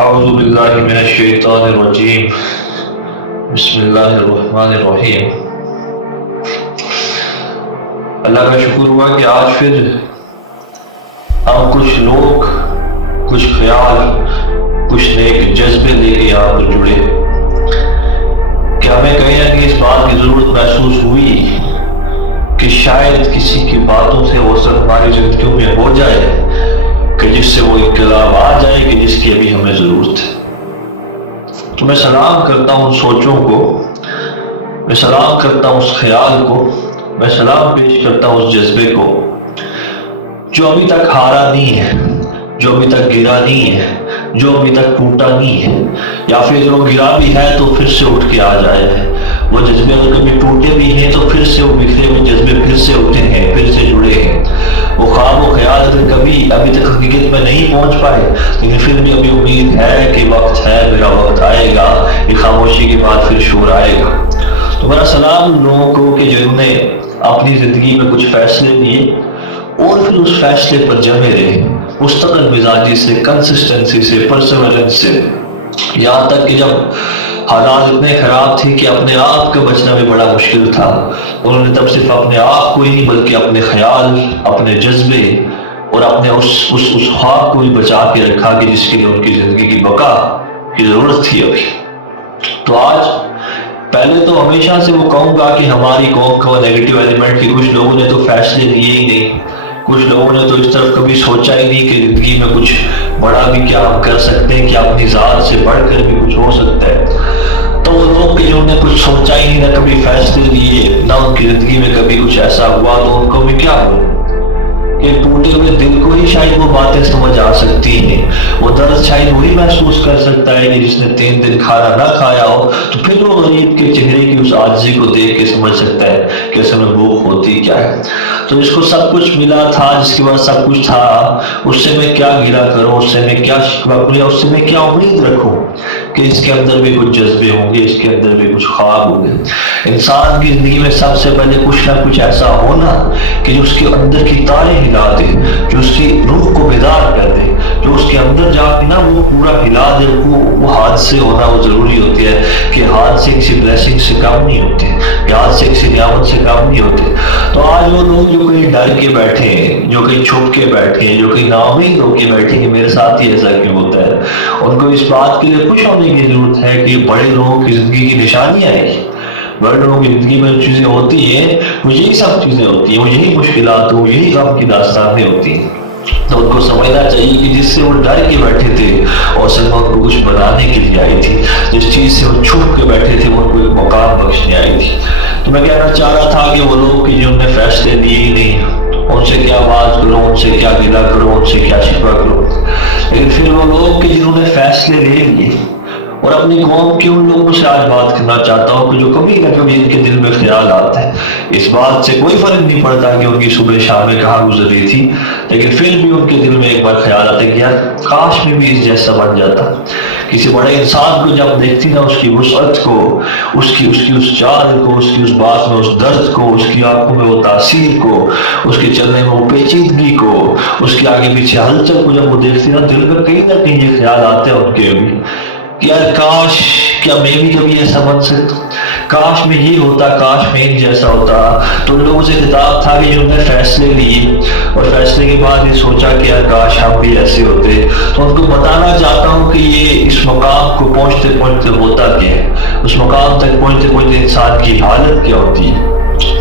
اعوذ باللہ من الشیطان الرجیم بسم اللہ الرحمن الرحیم۔ اللہ کا شکر ہوا کہ آج پھر ہم کچھ لوگ، کچھ خیال، کچھ نیک جذبے لے کے یہاں پر جڑے کہ ہمیں کہیں نہ کہیں اس بات کی ضرورت محسوس ہوئی کہ شاید کسی کی باتوں سے وہ اثر ہماری زندگیوں میں ہو جائے کہ جس سے وہ انقلاب آ جائے کہ جس کی ابھی ہمیں ضرورت ہے۔ تو میں سلام کرتا ہوں ان سوچوں کو، میں سلام کرتا ہوں اس خیال کو، میں سلام پیش کرتا ہوں اس جذبے کو جو ابھی تک ہارا نہیں ہے، جو ابھی تک گرا نہیں ہے، جو ابھی تک ٹوٹا نہیں ہے، یا پھر جو گرا بھی ہے تو پھر سے اٹھ کے آ جائے۔ وہ جذبے اگر کبھی ٹوٹے بھی ہیں تو پھر سے وہ بکھرے ہوئے جذبے پھر سے اٹھے ہیں، پھر سے جڑے ہیں۔ وہ خواب و خیال اگر کبھی ابھی تک حقیقت میں نہیں پہنچ پائے لیکن پھر بھی ابھی امید ہے کہ وقت ہے، میرا وقت آئے گا، یہ خاموشی کے بعد پھر شور آئے گا۔ تو میرا سلام ان لوگوں کو کہ جنہوں نے اپنی زندگی میں کچھ فیصلے لیے اور پھر اس فیصلے پر جمے رہے، مستقل مزاجی سے، کنسسٹنسی سے، پرسیورنس سے، یہاں تک کہ جب حالات اتنے خراب تھے کہ اپنے آپ کا بچنا بھی بڑا مشکل تھا، انہوں نے تب صرف اپنے آپ کو ہی نہیں بلکہ اپنے خیال، اپنے جذبے اور اپنے اس خواب کو بھی بچا کے رکھا کہ جس کے لیے ان کی زندگی کی بقا کی ضرورت تھی ابھی۔ تو آج پہلے تو ہمیشہ سے وہ کہوں گا کہ ہماری قوم کا نیگیٹو ایلیمنٹ کی کچھ لوگوں نے تو فیصلے لیے ہی نہیں، کچھ لوگوں نے تو اس طرف کبھی سوچا ہی نہیں کہ زندگی میں کچھ بڑا بھی کیا ہم کر سکتے ہیں، کیا اپنی ذات سے بڑھ کر بھی کچھ ہو سکتا ہے۔ تو وہ لوگ کہ جنہوں نے کچھ سوچا ہی نہیں، نہ کبھی فیصلے لیے، نہ ان کی زندگی میں کبھی کچھ ایسا ہوا، تو ان کو بھی کیا ہو کہ ٹوٹے ہوئے دل کو ہی شاید وہ باتیں سمجھ آ سکتی ہیں، وہ درد شاید وہی محسوس کر سکتا ہے کہ جس نے 3 دن کھانا نہ کھایا ہو، تو پھر وہ غریب کے چہرے کی اس عاجزی کو دیکھ کے سمجھ سکتا ہے کہ اصل میں بھوک ہوتی کیا ہے۔ تو جس کو سب کچھ ملا تھا، جس کے پاس سب کچھ تھا، اس سے میں کیا گرا کروں، اس سے میں کیا شکوہ کروں، اس سے میں کیا امید رکھوں کہ اس کے اندر بھی کچھ جذبے ہوں گے، اس کے اندر بھی کچھ خواب ہوں گے۔ انسان کی زندگی میں سب سے پہلے کچھ نہ کچھ ایسا ہونا کہ جو اس کے اندر کی تاریں ہلا دے، جو اس کی روح کو بیدار کر دے، جو اس کے اندر جا کے نا وہ پورا ہلا دے۔ وہ حادثے ہونا وہ ضروری ہوتی ہے کہ حادثے کسی بلیسنگ سے کم نہیں ہوتے، حادثے کسی نعمت سے کم نہیں ہوتے۔ تو آج وہ لوگ جو کہیں ڈر کے بیٹھے ہیں، جو کہیں چھپ کے بیٹھے ہیں، جو کہیں ناامید ہو کے بیٹھے ہیں کہ میرے ساتھ ہی ایسا کیوں ہوتا ہے، ان کو اس بات کے لیے خوش ہونے کی ضرورت ہے کہ بڑے لوگوں کی زندگی کی نشانیاں ہیں۔ بڑے لوگوں کی زندگی میں جو چیزیں ہوتی ہیں وہ یہی سب چیزیں ہوتی ہیں، وہ یہی مشکلات ہو، یہی غم کی داستانیں ہوتی ہیں۔ تو ان کو سمجھنا چاہیے کہ جس سے وہ ڈر کے بیٹھے تھے اور سلما ان کو کچھ بنانے کے لیے آئی تھی، جس چیز سے وہ چھپ کے بیٹھے تھے وہ ان کو ایک مقام بخشنے آئی تھی۔ تو میں کہنا چاہ رہا تھا کہ وہ لوگ کہ جنہوں نے فیصلے لیے ہی نہیں، ان سے کیا بات کروں، ان سے کیا گلہ کروں، ان سے کیا شکوہ کروں، لیکن پھر وہ لوگ کہ جنہوں نے فیصلے لے لیے، اور اپنی قوم کے ان لوگوں سے آج بات کرنا چاہتا ہوں کہ جو کبھی نہ کبھی ان کے دل میں خیال آتا ہے، اس بات سے کوئی فرق نہیں پڑتا کہ ان کی صبح شامیں کہاں گزر رہی تھی، لیکن پھر بھی ان کے دل میں ایک بار خیال آتا ہے کہ یار کاش میں بھی اس جیسا بن جاتا۔ کسی بڑے انسان کو جب دیکھتی نا، اس کی وسعت کو، اس کی اس چال کو، اس کی اس بات میں اس درد کو، اس کی آنکھوں میں وہ تاثیر کو، اس کے چلنے میں وہ پیچیدگی کو، اس کے آگے پیچھے ہلچل کو جب وہ دیکھتی نا، دل میں کہیں نہ کہیں یہ خیال آتے ہیں ان کے بھی کہ یار کاش کیا میں بھی کبھی ایسا بن سکتا، کاش میں یہ ہوتا، کاش میں ان جیسا ہوتا۔ تو ان لوگوں سے خطاب تھا کہ جنہوں نے فیصلے لیے اور فیصلے کے بعد یہ سوچا کہ یار کاش ہم بھی ایسے ہوتے، تو ان کو بتانا چاہتا ہوں کہ یہ اس مقام کو پہنچتے پہنچتے ہوتا کیا ہے، اس مقام تک پہنچتے پہنچتے انسان کی حالت کیا ہوتی ہے۔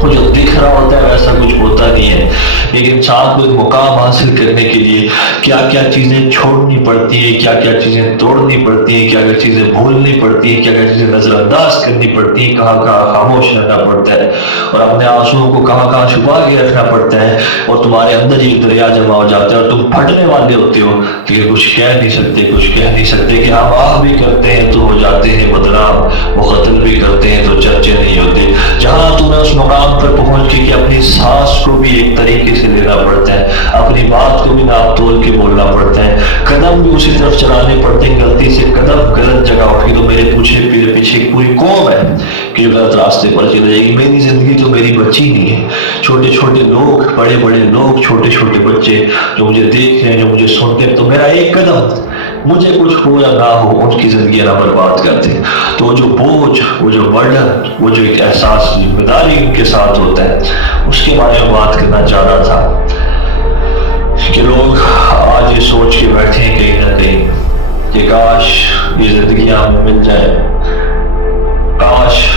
وہ جو دکھ رہا ہوتا ہے ویسا کچھ ہوتا نہیں ہے، لیکن انسان کو ایک مقام حاصل کرنے کے لیے کیا کیا چیزیں چھوڑنی پڑتی ہیں، کیا کیا چیزیں توڑنی پڑتی ہیں، کیا کیا چیزیں بھولنی پڑتی ہیں، کیا کیا چیزیں نظر انداز کرنی پڑتی ہیں، کہاں کہاں خاموش رہنا پڑتا ہے، اور اپنے آنسوؤں کو کہاں کہاں چھپا کے رکھنا پڑتا ہے، اور تمہارے اندر یہ دریا جمع ہو جاتا ہے اور تم پھٹنے والے ہوتے ہو لیکن کچھ کہہ نہیں سکتے، کچھ کہہ نہیں سکتے کہ ہم آہ بھی کرتے ہیں تو ہو جاتے ہیں بدنام، وہ قتل بھی کرتے ہیں تو چرچے نہیں ہوتے۔ جہاں تمہیں اس مقام پر پہنچ کے کہ اپنی سانس کو بھی ایک طریقے سے لینا پڑتا ہے، اپنی بات کو بھی ناپ تول کے بولنا پڑتا ہے، قدم بھی اسی طرف چلانے پڑتے ہیں، غلطی سے قدم غلط جگہ اٹھ گئی تو میرے پیچھے ایک پوری قوم ہے کہ جو غلط راستے پر چلے جائے گی۔ میری زندگی تو میری بچی نہیں ہے، چھوٹے چھوٹے لوگ، بڑے بڑے لوگ، چھوٹے چھوٹے بچے جو مجھے دیکھ رہے ہیں، جو مجھے سنتے ہیں، تو میرا ایک قدم مجھے کچھ ہو یا نہ ہو ان کی زندگی نہ برباد کر دے. تو وہ جو بوجھ، وہ جو برڈن، وہ جو ایک احساس ذمہ داری ان کے ساتھ ہوتا ہے، اس کے بارے میں بات کرنا چاہ رہا تھا کہ لوگ آج یہ سوچ کے بیٹھے ہیں کہیں نہ کہیں کہ کاش یہ زندگیاں ہمیں مل جائے، کاش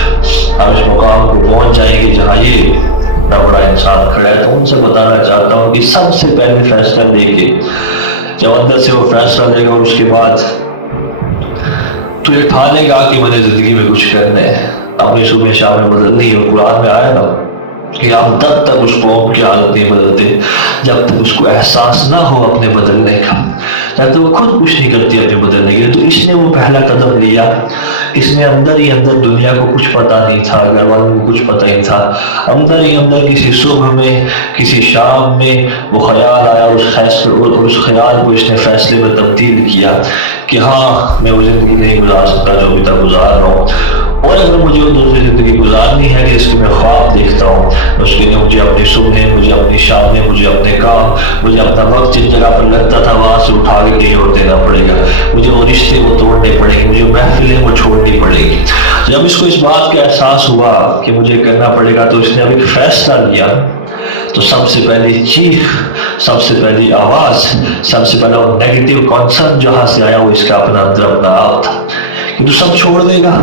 ہم اس مقام کو پہنچ جائیں گے جہاں یہ اتنا بڑا انسان کھڑا ہے. تو ان سے بتانا چاہتا ہوں کہ سب سے پہلے فیصلہ لے کے جب اندر سے وہ فیصلہ لے گا، اور اس کے بعد تو یہ ٹھانے گا کہ میں نے زندگی میں کچھ کرنا ہے، اپنی صبح شام میں بدلنی ہے. اور قرآن میں آیا نا کہ آپ تب تک اس قوم کی حالت نہیں بدلتے جب تک اس کو احساس نہ ہو اپنے بدلنے کا، جب تک وہ خود کچھ نہیں کرتی اپنے بدلنے کے. تو اس نے وہ پہلا قدم لیا. اس نے اندر ہی اندر، دنیا کو کچھ پتا نہیں تھا، گھر والوں کو کچھ پتا نہیں تھا، اندر ہی اندر کسی صبح میں، کسی شام میں وہ خیال آیا، اور اس خیال کو اس نے فیصلے میں تبدیل کیا کہ ہاں میں وہ زندگی نہیں گزار سکتا جو ابھی تک گزار رہا ہوں، اور اگر مجھے وہ دوسری زندگی گزارنی ہے کہ اس کی میں خواب دیکھتا ہوں، اس کے لیے مجھے اپنی صبح، مجھے اپنی شامیں، مجھے اپنے کام، مجھے اپنا وقت جن جگہ پر لگتا تھا وہاں سے اٹھا کے کہیں اور دینا پڑے گا، مجھے وہ رشتے وہ توڑنے پڑیں گے، مجھے محفلیں وہ چھوڑنی پڑے گی. جب اس کو اس بات کا احساس ہوا کہ مجھے کرنا پڑے گا، تو اس نے اب ایک فیصلہ لیا. تو سب سے پہلی چیخ، سب سے پہلی آواز، سب سے پہلا نیگیٹو کانسرن جہاں سے آیا وہ اس کا اپنا اندر اپنا آپ تھا کہ تو سب چھوڑ دے گا،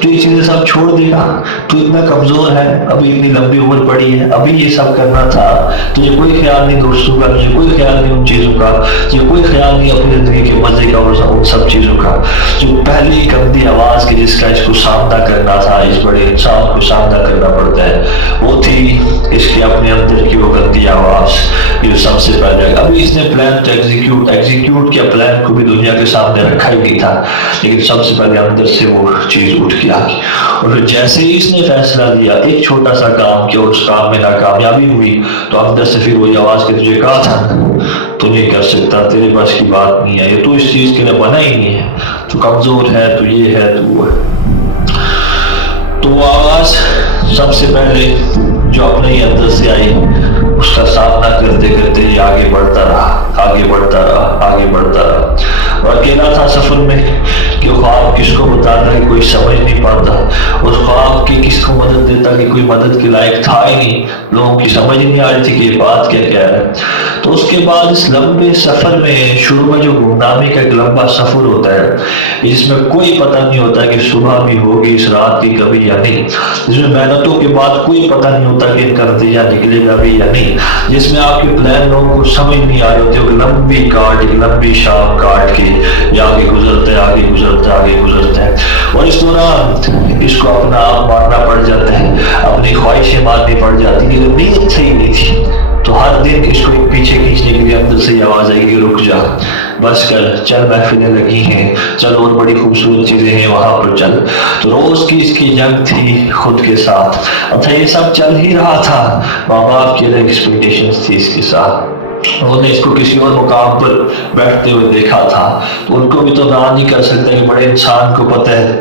تو یہ چیزیں سب چھوڑ دے گا، تو اتنا کمزور ہے، ابھی اتنی لمبی عمر پڑی ہے، ابھی یہ سب کرنا تھا، تجھے کوئی خیال نہیں دوستوں کا، تجھے کوئی خیال نہیں ان چیزوں کا، تجھے کوئی خیال نہیں اپنی زندگی کے مزے کا اور ان سب چیزوں کا. جو پہلی گندی آواز کی جس کا اس کو سامنا کرنا تھا، اس بڑے انسان کو سامنا کرنا پڑتا ہے، وہ تھی اس کے اپنے اندر کی وہ گندی آواز. یہ سب سے پہلے ابھی اس نے پلان تو ایگزیکیوٹ کیا، پلان کو بھی دنیا کے سامنے رکھا ہی نہیں تھا، لیکن سب سے پہلے اندر سے وہ چیز اٹھ کے آ گئی. اور پھر جیسے ہی اس نے فیصلہ لیا، ایک چھوٹا سا کام کیا اور اس کام میں ناکامیابی ہوئی، تو اندر سے پھر وہی آواز کہ تجھے کہا تھا تو نہیں کر سکتا، تیرے بس کی بات نہیں ہے، یہ تو اس چیز کے لیے بنا ہی نہیں ہے، تو کمزور ہے، تو یہ ہے، تو وہ ہے. تو وہ آواز سب سے پہلے جو اپنے ہی اندر سے آئی، اس کا سامنا کرتے کرتے یہ آگے بڑھتا رہا، آگے بڑھتا رہا، آگے بڑھتا رہا. اور اکیلا تھا سفر میں کہ خواب کس کو بتاتا کہ کوئی سمجھ نہیں پاتا، اس خواب کی کس کو مدد دیتا کہ کوئی مدد کے لائق تھا ہی نہیں، لوگوں کی سمجھ نہیں آ رہی تھی کہ یہ بات کیا کہہ رہا ہے. تو اس کے بعد اس لمبے سفر میں شروع میں جو گمنامی کا ایک لمبا سفر ہوتا ہے، جس میں کوئی پتہ نہیں ہوتا کہ صبح بھی ہوگی اس رات کی کبھی یا نہیں، جس میں محنتوں کے بعد کوئی پتہ نہیں ہوتا کہ ان کا نتیجہ نکلے گا بھی یا نہیں، جس میں آپ کے پلان لوگوں کو سمجھ نہیں آ رہے ہوتے، ایک لمبی کاٹ، ایک لمبی شام کاٹ کے یہ آگے گزرتا ہے، آگے گزرتا ہے، آگے گزرتا ہے. اور اس دوران اس کو اپنا آپ مارنا پڑ جاتا ہے، اپنی خواہشیں مارنی پڑ جاتی ہیں، لیکن نیت صحیح نہیں تھی. تو ہر دن اس کو ایک پیچھے کھینچنے کے لیے اندر سے یہ آواز آئے گی رک جا، بس کر، چل محفلیں لگی ہیں، چل اور بڑی خوبصورت چیزیں ہیں وہاں پر چل. تو روز کی اس کی جنگ تھی خود کے ساتھ. اچھا یہ سب چل ہی رہا تھا، ماں باپ کی الگ ایکسپیکٹیشنز تھی اس کے ساتھ، انہوں نے اس کو کسی اور مقام پر بیٹھتے ہوئے دیکھا تھا، تو ان کو بھی تو بیان نہیں کر سکتا کہ بڑے انسان کو پتہ ہے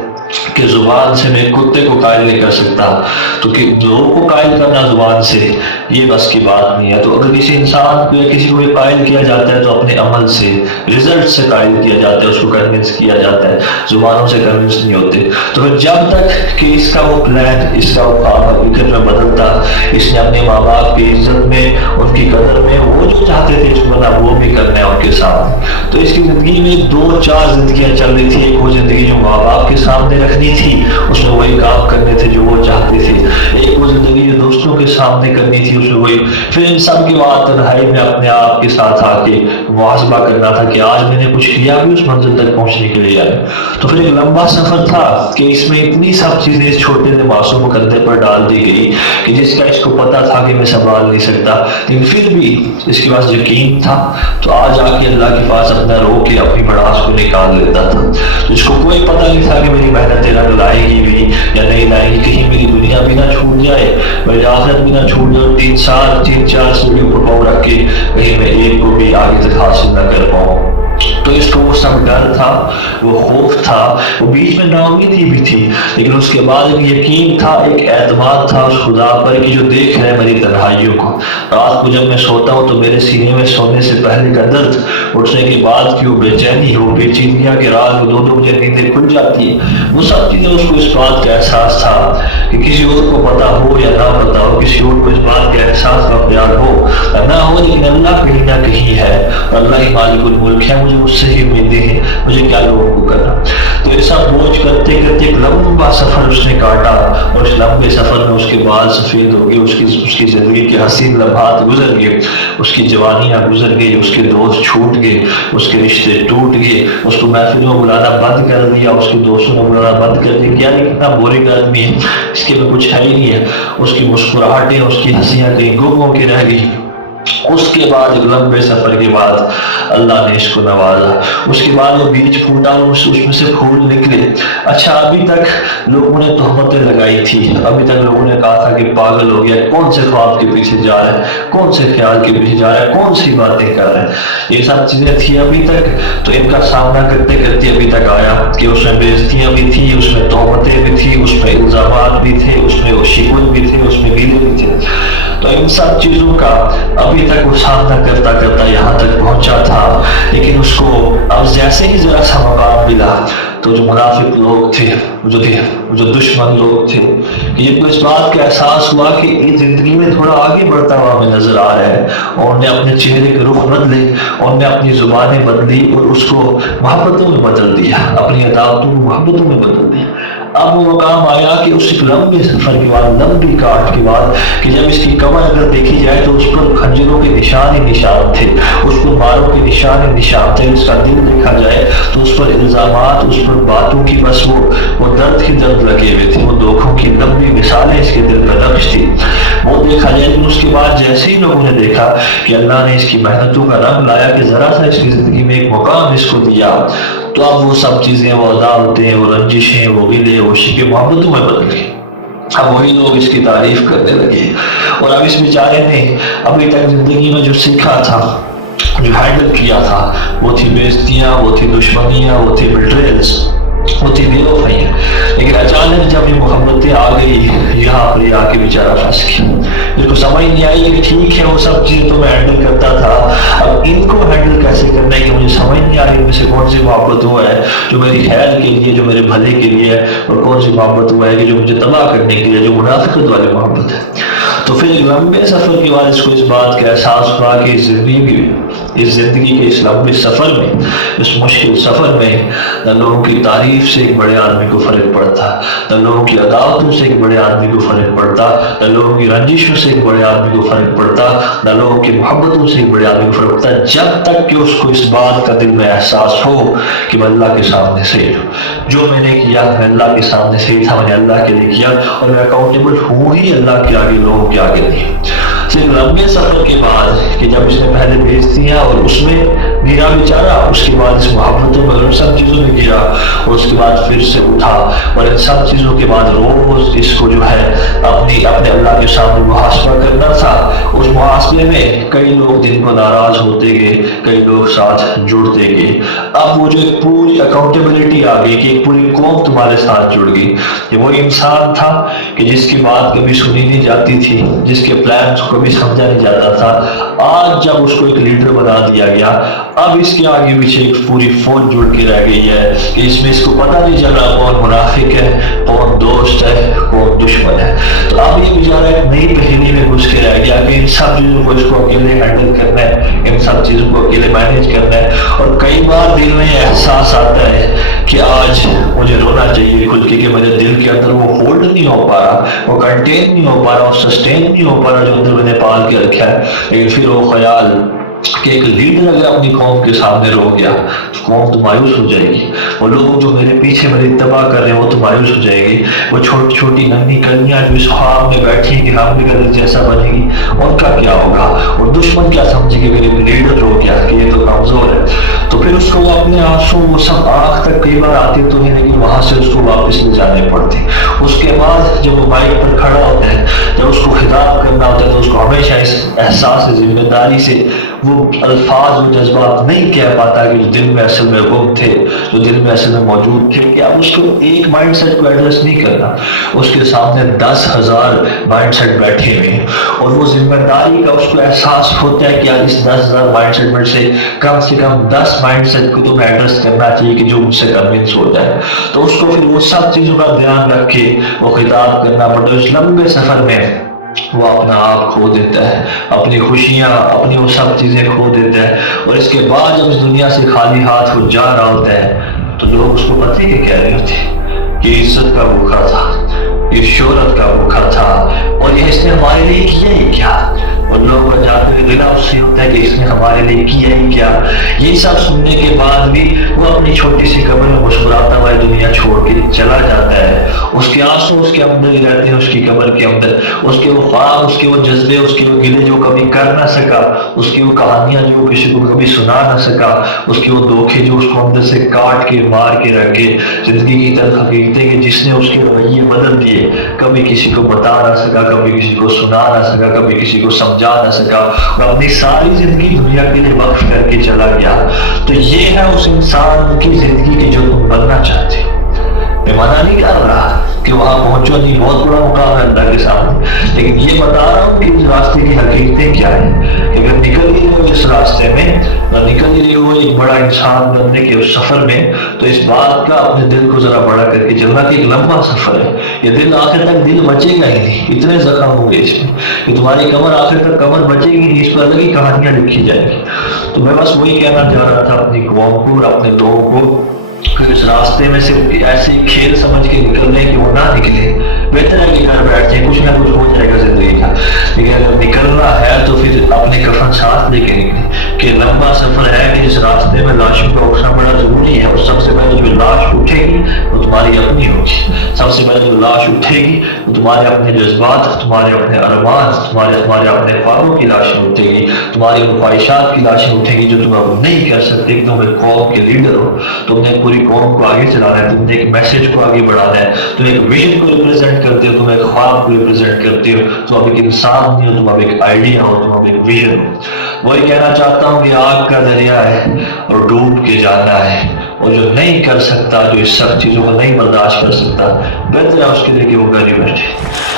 کہ زبان سے میں کتے کو قائل نہیں کر سکتا، تو کہ لوگوں کو قائل کرنا زبان سے یہ بس کی بات نہیں ہے. تو اگر کسی انسان کو یا کسی کو بھی قائل کیا جاتا ہے تو اپنے عمل سے، رزلٹ سے قائل کیا جاتا ہے، اس کو کنونس کیا جاتا ہے، زبانوں سے کنونس نہیں ہوتے. تو پھر جب تک کہ اس کا وہ پلان، اس کا وہ خواب حقیقت میں بدلتا، اس نے اپنے ماں باپ کی عزت میں، ان کی قدر میں، وہ جو چاہتے تھے اس کو بنا وہ بھی کرنا ہے ان کے ساتھ. تو اس کی زندگی میں 2-4 زندگیاں چل رہی تھی. ایک وہ زندگی جو ماں باپ کے سامنے رکھنی تھی، اس میں وہی کام کرنے تھے جو وہ چاہتے تھے. ایک وہ زندگی جو دوستوں کے سامنے کرنی تھی، اس میں وہی. پھر ان سب کے بعد تنہائی میں اپنے آپ کے ساتھ آ کے محاسبہ کرنا تھا کہ آج میں نے کچھ کیا بھی اس منزل تک پہنچنے کے لیے. تو پھر ایک لمبا سفر تھا کہ اس میں اتنی سب چیزیں اس چھوٹے سے معصوم کندھے پر ڈال دی گئی کہ جس کا اس کو پتا تھا کہ میں سنبھال نہیں سکتا، لیکن پھر بھی اس کے پاس یقین تھا. تو آج آ کے اللہ کے پاس اپنا رو کے اپنی بڑاس کو نکال لیتا تھا. جس کو کوئی پتہ نہیں تھا کہ میری محنت رنگ لائے گی بھی یا نہیں لائے گی، کہیں میری دنیا بھی نہ چھوٹ جائے، میری آخرت بھی نہ چھوٹ جائے، 3-4 سیڑھیوں پر پاؤں رکھ کے کہیں میں ایک کو بھی آگے تک حاصل نہ کر پاؤں. تو اس کو وہ سب ڈر تھا، وہ خوف تھا، وہ بیچ میں ناامیدی بھی تھی، لیکن اس کے بعد ایک یقین تھا، ایک اعتماد تھا اس خدا پر کہ جو دیکھ رہے میری تنہائیوں کو۔ رات کو جب میں سوتا ہوں تو میرے سینے میں سونے سے پہلے کا درد، اٹھنے کے بعد کی وہ بے چینی، وہ بے چینیاں کہ رات کو 2-2 بجے نیندیں کھل جاتی ہیں، وہ سب چیزیں اس کو اس بات کا احساس تھا کہ کسی اور کو پتا ہو یا نہ پتا ہو، کسی اور کو اس بات کا احساس کا خیال ہو یا نہ ہو، لیکن اللہ کہیں نہ کہیں ہے اور اللہ ہی مالک الملک ہے، مجھے اس سے ہی امیدیں ہیں، مجھے کیا لوگوں کو کرنا۔ تو ایسا بوجھ کرتے کرتے ایک لمبا سفر اس نے کاٹا، اور اس لمبے سفر میں اس کے بال سفید ہو گئے، اس کی زندگی کے حسین لمحات گزر گئے، اس کی جوانیاں گزر گئی، اس کے دوست چھوٹ گئے، اس کے رشتے ٹوٹ گئے، اس کو محفلوں میں بلانا بند کر دیا، اس کے دوستوں نے بلانا بند کر دیا، کیا یہ کتنا بورنگ آدمی ہے، اس کے میں کچھ ہے ہی نہیں ہے، اس کی مسکراہٹیں، اس کی ہنسیاں کہیں گم ہو کے رہ گئی۔ اس کے بعد ایک لمبے سفر کے بعد اللہ نے اس کو نوازا، اس کے بعد وہ بیج پھوٹا اور اس میں سے پھول نکلے۔ اچھا، ابھی تک لوگوں نے تہمتیں لگائی تھی، ابھی تک لوگوں نے کہا تھا کہ پاگل ہو گیا، کون سے خواب کے پیچھے جا رہا ہے، کون سے خیال کے پیچھے جا رہا ہے، کون سی باتیں کر رہا ہے، یہ سب چیزیں تھی ابھی تک۔ تو ان کا سامنا کرتے کرتے ابھی تک آیا کہ اس میں بے عزتیاں بھی تھی، اس میں تہمتیں بھی تھی، اس میں الزامات بھی تھے، اس میں وہ شکوے بھی تھے، اس میں گیلے بھی تھے۔ تو ان سب چیزوں کا ابھی تک وہ سامنا کرتا کرتا یہاں تک پہنچا تھا، لیکن اس کو اب جیسے ہی ذرا سا مقام ملا تو جو منافق لوگ تھے، جو دشمن لوگ تھے، کہ جن کو اس بات کا احساس ہوا کہ یہ زندگی میں تھوڑا آگے بڑھتا ہوا ہمیں نظر آ رہا ہے، اور انہوں نے اپنے چہرے کے رخ بدلے، انہوں نے اپنی زبانیں بدلی اور اس کو محبتوں میں بدل دیا، اپنی عداوتوں کو محبتوں میں بدل دیا۔ اب وہ مقام آیا کہ اس ایک لمبے سفر کے بعد، لمبی کاٹ کے بعد، کہ جب اس کی کمر اگر دیکھی جائے تو اس پر خنجروں کے نشان ہی نشان تھے، اس پر ماروں کے نشان ہی نشان تھے، اس کا دل دیکھا جائے تو اس پر الزامات، اس پر باتوں کی بس وہ درد ہی درد لگے ہوئے تھے، وہ دھوکوں کی لمبی مثالیں اس کے دل پر نقش تھی، وہ دیکھا جائے۔ لیکن اس کے بعد جیسے ہی لوگوں نے دیکھا کہ اللہ نے اس کی محنتوں کا رنگ لایا، کہ ذرا سا اس کی زندگی میں ایک مقام اس کو دیا، تو اب وہ سب چیزیں، وہ عداوتیں، وہ رنجشیں، وہ غلے، وہ شکوے محبتوں میں بدل گئی۔ اب وہی لوگ اس کی تعریف کرنے لگے، اور اب اس بیچارے نے ابھی تک زندگی میں جو سیکھا تھا، جو ہینڈل کیا تھا، وہ تھی بے عزتیاں، وہ تھی دشمنیاں، وہ تھی بیٹریلز، وہ تھی بے وفائیاں، لیکن اچانک جب یہ محبتیں آ گئی، یہاں پر یہ آ کے بیچارہ پھنس گیا۔ اس کو سمجھ نہیں آئی کہ ٹھیک ہے وہ سب چیزیں تو میں ہینڈل کرتا تھا، اب ان کو ہینڈل کیسے کرنا ہے، کہ مجھے سمجھ نہیں آ رہی ان میں سے کون سی محبت وہ ہے جو میری خیر کے لیے، جو میرے بھلے کے لیے ہے، اور کون سی محبت وہ ہے کہ جو مجھے تباہ کرنے کے لیے، جو منافقت والی محبت ہے۔ تو پھر ایک لمبے سفر کے بعد اس کو اس بات کا احساس ہوا کہ اس زندگی کے اس لمبے سفر میں، اس مشکل سفر میں، نہ لوگوں کی تعریف سے ایک بڑے آدمی کو فرق پڑتا، نہ لوگوں کی عداوتوں سے ایک بڑے آدمی کو فرق پڑتا، نہ لوگوں کی رنجشوں سے ایک بڑے آدمی کو فرق پڑتا، نہ لوگوں کی محبتوں سے ایک بڑے آدمی کو فرق پڑتا، جب تک کہ اس کو اس بات کا دل میں احساس ہو کہ میں اللہ کے سامنے صحیح ہوں، جو میں نے کیا میں اللہ کے سامنے صحیح تھا، میں نے اللہ کے لیے کیا، اور میں اکاؤنٹیبل ہوں ہی اللہ کے آگے، لوگوں کے آگے نہیں۔ صرف لمبے سفر کے بعد، کہ جب اس نے پہلے بھیجتیاں اور اس میں گرا بیچارہ، اس کے بعد اس محبتوں میں اور سب چیزوں میں گرا، اور اس کے بعد پھر سے اٹھا، اور ان سب چیزوں کے بعد روز اس کو جو ہے اپنے اللہ کے سامنے محاسبہ کرنا تھا۔ اس محاسبے میں کئی لوگ دن کو ناراض ہوتے گئے، کئی لوگ ساتھ جڑتے گئے، اب وہ جو ایک پوری اکاؤنٹیبلٹی آ گئی کہ ایک پوری قوم تمہارے ساتھ جڑ گئی۔ یہ وہ انسان تھا کہ جس کی بات کبھی سنی نہیں جاتی تھی، جس کے پلانز کو کبھی سمجھا نہیں جاتا تھا، آج جب اس کو ایک لیڈر بنا دیا گیا، اب اس کے آگے پیچھے ایک پوری فوج جڑ کے رہ گئی ہے کہ اس میں اس کو پتہ نہیں چل رہا کون منافق ہے، کون دوست ہے، کون دشمن ہے۔ تو اب یہ بیچارہ ایک نئی پہیلی میں گھس کے رہ گیا کہ ان سب چیزوں کو اس کو اکیلے ہینڈل کرنا ہے، ان سب چیزوں کو اکیلے مینیج کرنا ہے، اور کئی بار دل میں احساس آتا ہے کہ آج مجھے رونا چاہیے کھل کے، کہ میرے دل کے اندر وہ ہولڈ نہیں ہو پا رہا، وہ کنٹین نہیں ہو پا رہا، وہ سسٹین نہیں ہو پا رہا جو اندر میں نے پال کے رکھا ہے۔ لیکن پھر وہ خیال کہ ایک لیڈر اگر اپنی قوم کے سامنے رو گیا تو قوم تو مایوس ہو جائے گی، وہ لوگ جو میرے پیچھے میری اتباع کر رہے ہیں وہ تو مایوس ہو جائے گی، وہ چھوٹی چھوٹی ننھی کلیاں جو اس خواب میں بیٹھی کہ ہم بھی کدھر جیسا بنے گی، ان کا کیا ہوگا، اور دشمن کیا سمجھے کہ میرے لیڈر رو گیا کہ یہ تو کمزور ہے۔ تو پھر اس کو وہ اپنے آنسو وہ سب آنکھ تک کئی بار آتے تو ہیں، لیکن وہاں سے اس کو واپس لے جانے پڑتے۔ اس کے بعد جب وہ مائک پر کھڑا ہوتا ہے، جب اس کو خطاب کرنا ہوتا ہے، تو اس کو ہمیشہ اس احساس ذمہ داری سے وہ الفاظ و جذبات نہیں کہہ پاتا کہ جو دل میں اصل میں گم تھے، جو دل میں اصل میں موجود تھے، کہ اب اس کو ایک مائنڈ سیٹ کو ایڈریس نہیں کرنا، اس کے سامنے 10,000 مائنڈ سیٹ بیٹھے ہوئے ہیں، اور وہ ذمہ داری کا اس کو احساس ہوتا ہے کہ یار اس 10,000 مائنڈ سیٹ میں سے کم 10 مائنڈ سیٹ کو تو میں ایڈریس کرنا چاہیے کہ جو مجھ سے کنونس ہو جائے. تو اس کو پھر وہ سب چیزوں کا دھیان رکھ کے وہ خطاب کرنا پڑتا ہے. اس لمبے سفر میں وہ اپنا آپ کھو دیتا ہے، اپنی خوشیاں، اپنی وہ سب چیزیں کھو دیتا ہے، اور اس کے بعد جب اس دنیا سے خالی ہاتھ وہ جا رہا ہوتا ہے تو لوگ اس کو پتہ کہ کہہ رہے ہوتے یہ عزت کا بھوکا تھا، یہ شہرت کا بھوکا تھا، اور یہ اس نے ہمارے لیے کیا ہی کیا. اور لوگوں کا جا کے دل اس سے ہوتا ہے کہ اس نے ہمارے لیے کیا ہی کیا. یہ سب سننے کے بعد بھی وہ اپنی چھوٹی سی قبر میں مسکراتا ہوا دنیا چھوڑ کے چلا جاتا ہے. اس کے آنسو اس کے اندر ہی رہتے ہیں، اس کی قبر کے اندر. اس کے وہ خواب، اس کے وہ جذبے، اس کے وہ گلے جو کبھی کر نہ سکا، اس کی وہ کہانیاں جو کسی کو کبھی سنا نہ سکا، اس کے وہ دھوکے جو اس کو اندر سے کاٹ کے مار کے رکھ کے، زندگی کی طرف حقیقتیں کہ جس نے اس کے رویے بدل دیے، کبھی کسی کو بتا نہ سکا، کبھی کسی کو سنا نہ سکا، کبھی کسی کو سمجھا نہ سکا، اور اپنی ساری زندگی دنیا کے لیے وقف کر کے چلا گیا. تو یہ ہے اس انسان کی زندگی کی جو تم بننا چاہتے ہو. میں منع نہیں کر رہا کہ وہاں پہنچو، نہیں، بہت بڑا مقام ہے اللہ کے سامنے، لیکن یہ بتا رہا ہوں کہ اس راستے کی حقیقتیں کیا ہیں. کہ اگر نکل ہی رہے ہو اس راستے میں، اور نکل ہی رہے ہو ایک بڑا انسان بننے کے اس سفر میں، تو اس بات کا اپنے دل کو ذرا بڑا کر کے چلنا کہ ایک لمبا سفر ہے. یہ دل آخر تک دل بچے گا ہی نہیں، اتنے زخم ہوں گے اس میں کہ تمہاری کمر آخر تک کمر بچے گی نہیں، اس پر الگ ہی کہانیاں لکھی جائیں گی. تو میں بس وہی کہنا چاہ رہا تھا اپنی قوم کو اور اپنے لوگوں کو کہ اس راستے میں سے ایسے کھیل سمجھ کے نکل رہے کہ وہ نہ نکلے. بہتر ہے کہ گھر بیٹھ جائیں، کچھ نہ کچھ ہو جائے گا زندگی کا. لیکن اگر نکلنا ہے تو پھر اپنے کفن ساتھ لے کے نکلیں، کہ لمبا سفر ہے کہ اس راستے میں لاشوں کا اٹھنا بڑا ضروری ہے. اور سب سے پہلے جو لاش اٹھے گی وہ تمہاری اپنی ہوگی. سب سے پہلے جو لاش اٹھے گی وہ تمہارے اپنے جذبات، تمہارے اپنے ارمان، تمہارے اپنے خوابوں کی لاشیں اٹھے گی، تمہاری خواہشات کی لاشیں اٹھے گی جو تم اب نہیں کر سکتے. کہ تم ایک قوم کے لیڈر ہو، تم نے پوری قوم کو آگے چلانا ہے، تم نے ایک میسج کو آگے بڑھانا ہے، تم ایک ویژن کو ریپرزینٹ کرتے ہو، تم ایک خواب کو ریپرزینٹ کرتے ہو. تم اب ایک انسان نہیں ہو، تم اب ایک آئیڈیا ہو، تم اب ایک ویژن ہو. وہی کہنا چاہتا ہوں کہ آگ کا دریا ہے اور ڈوب کے جانا ہے، اور جو نہیں کر سکتا، جو اس سب چیزوں کو نہیں برداشت کر سکتا، بہتر ہے اس کے لیے کہ وہ گھر ہی بیٹھے.